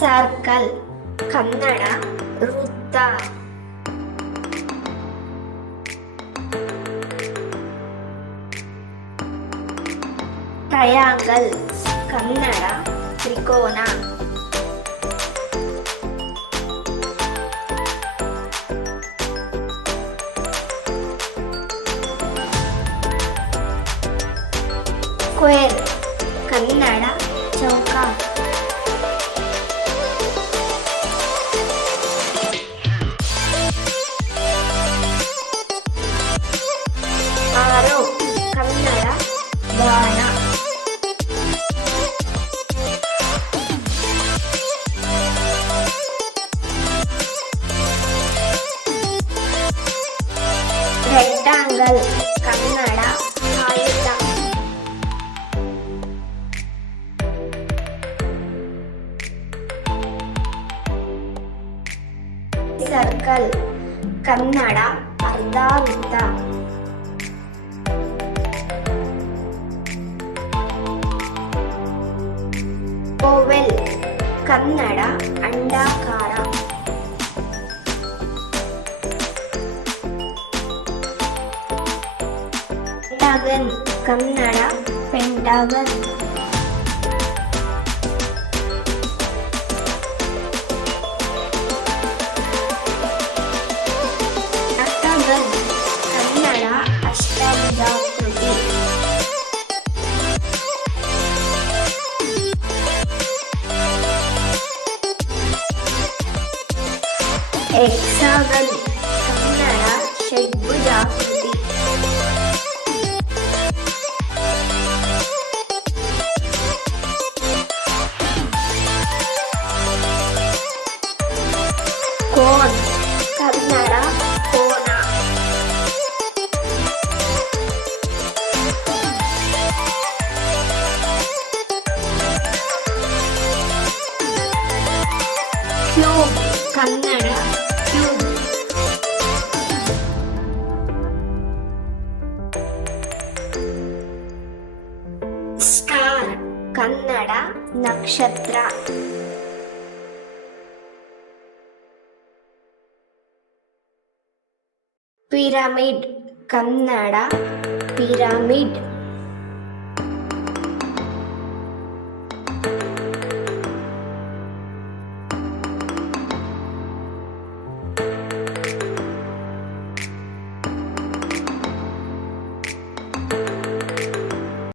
Circle Kannada ವೃತ್ತ. Triangle Kannada ತ್ರಿಕೋನ. Square Kannada ಚೌಕ. ಆರೋ ಕನ್ನಡ ಬಾಣ. ರೆಕ್ಟಾಂಗಲ್ ಕನ್ನಡ ಆಯತ. ಸರ್ಕಲ್ ಕನ್ನಡ ಅರ್ಧವೃತ್ತ. ಓವೆಲ್ ಕನ್ನಡ ಅಂಡಾಕಾರ. Pentagon Kannada pentagon. Octagon Kannada ಅಷ್ಟಭುಜಾಕೃತಿ. ಹೆಕ್ಸಾಗನ್ ಕನ್ನಡ ಷಡ್ಭುಜಾಕೃತಿ. ಕೋನ್ ಕನ್ನಡ ಕೋನ. Cube Kannada cube. Star Kannada ನಕ್ಷತ್ರ. Pyramid Kannada pyramid.